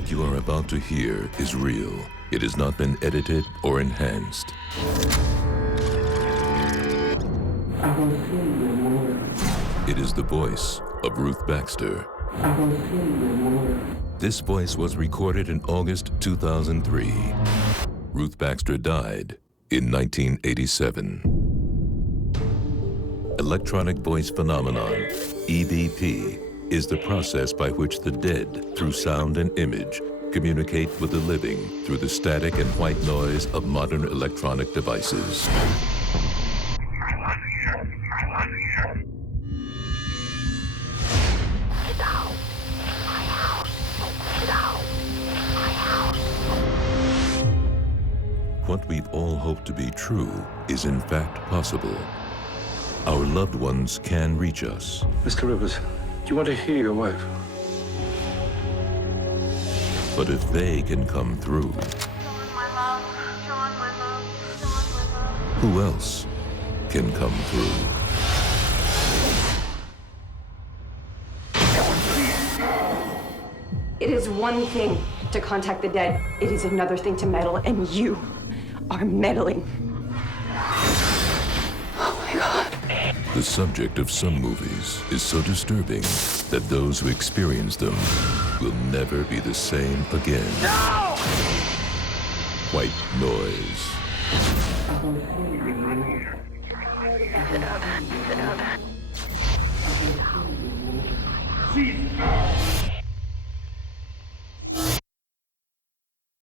What you are about to hear is real. It has not been edited or enhanced. It is the voice of Ruth Baxter. This voice was recorded in August 2003. Ruth Baxter died in 1987. Electronic Voice Phenomenon, EVP, is the process by which the dead, through sound and image, communicate with the living through the static and white noise of modern electronic devices. Get out. My house. Get out. My house. What we've all hoped to be true is in fact possible. Our loved ones can reach us. Mr. Rivers, do you want to hear your wife? But if they can come through, John, my love. John, my love. John, my love. who else can come through? It is one thing to contact the dead. It is another thing to meddle, and you are meddling. Oh my God. The subject of some movies is so disturbing that those who experience them will never be the same again. No! White noise. Sit up. Sit up.